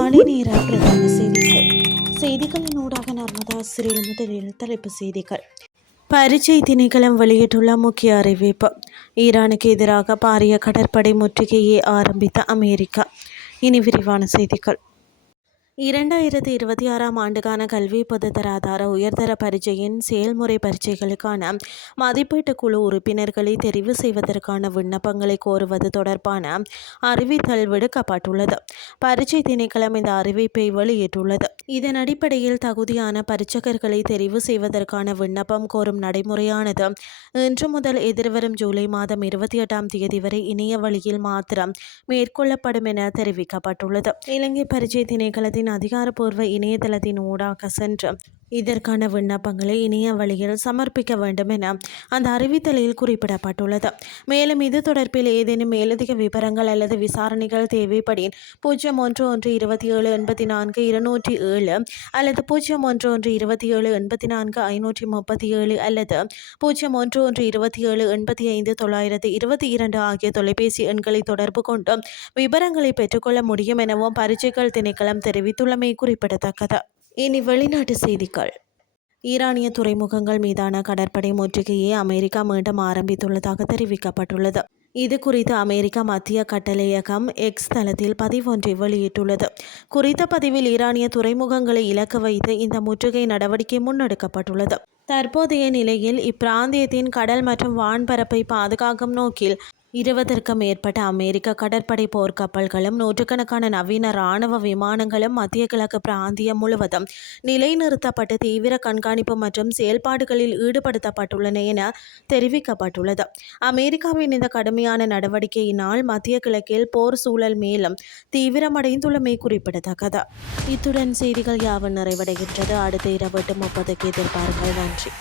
காலை நேர பிரதான செய்திகள். செய்திகளின் ஊடாக நர்மதா சிறில் முதலில் தலைப்பு செய்திகள். பரீட்சை திணைக்களம் வெளியிட்டுள்ள முக்கிய அறிவிப்பு. ஈரானுக்கு எதிராக பாரிய கடற்படை முற்றுகையை ஆரம்பித்த அமெரிக்கா. இனி விரிவான செய்திகள். 2026ஆம் ஆண்டுக்கான கல்வி பொதுத்தராதார உயர்தர பரீட்சையின் செயல்முறை பரீட்சைகளுக்கான மதிப்பீட்டு குழு உறுப்பினர்களை தெரிவு செய்வதற்கான விண்ணப்பங்களை கோருவது தொடர்பான அறிவித்தல் விடுக்கப்பட்டுள்ளது. பரீட்சை திணைக்களம் இந்த அறிவிப்பை வெளியிட்டுள்ளது. இதன் அடிப்படையில் தகுதியான பரீட்சகர்களை தெரிவு செய்வதற்கான விண்ணப்பம் கோரும் நடைமுறையானது இன்று முதல் எதிர்வரும் ஜூலை மாதம் 28ஆம் தேதி வரை இணைய வழியில் மாத்திரம் மேற்கொள்ளப்படும் என தெரிவிக்கப்பட்டுள்ளது. இலங்கை பரீட்சை திணைக்களத்தின் அதிகாரப்பூர்வ இணையதளத்தின் ஊடாக சென்று இதற்கான விண்ணப்பங்களை இணைய வழியில் சமர்ப்பிக்க வேண்டும் என அந்த அறிவித்தலில் குறிப்பிடப்பட்டுள்ளது. மேலும் இது தொடர்பில் ஏதேனும் மேலதிக விவரங்கள் அல்லது விசாரணைகள் தேவைப்படின் 0112784207 அல்லது 0112784537 அல்லது 0112785922 ஆகிய தொலைபேசி எண்களை தொடர்பு கொண்டு விவரங்களை பெற்றுக்கொள்ள முடியும் எனவும் பரீட்சைகள் திணைக்களம் தெரிவித்துள்ளமை குறிப்பிடத்தக்கது. இனி வெளிநாட்டு செய்திகள். ஈரானிய துறைமுகங்கள் மீதான கடற்படை முற்றுகையை அமெரிக்கா மீண்டும் ஆரம்பித்துள்ளதாக தெரிவிக்கப்பட்டுள்ளது. இது குறித்து அமெரிக்க மத்திய கட்டளையகம் எக்ஸ் தளத்தில் பதிவொன்றை வெளியிட்டுள்ளது. குறித்த பதிவில் ஈரானிய துறைமுகங்களை இலக்கு வைத்து இந்த முற்றுகை நடவடிக்கை முன்னெடுக்கப்பட்டுள்ளது. தற்போதைய நிலையில் இப்பிராந்தியத்தின் கடல் மற்றும் வான்பரப்பை பாதுகாக்கும் நோக்கில் 20க்கும் மேற்பட்ட அமெரிக்க கடற்படை போர்க்கப்பல்களும் நூற்றுக்கணக்கான நவீன இராணுவ விமானங்களும் மத்திய கிழக்கு பிராந்தியம் முழுவதும் நிலைநிறுத்தப்பட்டு தீவிர கண்காணிப்பு மற்றும் செயல்பாடுகளில் ஈடுபடுத்தப்பட்டுள்ளன என தெரிவிக்கப்பட்டுள்ளது. அமெரிக்காவின் இந்த கடுமையான நடவடிக்கையினால் மத்திய கிழக்கில் போர் சூழல் மேலும் தீவிரமடைந்துள்ளமை குறிப்பிடத்தக்கது. இத்துடன் செய்திகள் யாவும் நிறைவடைகின்றது. அடுத்த இரவு 8:30க்கு எதிர்பாருங்கள். நன்றி.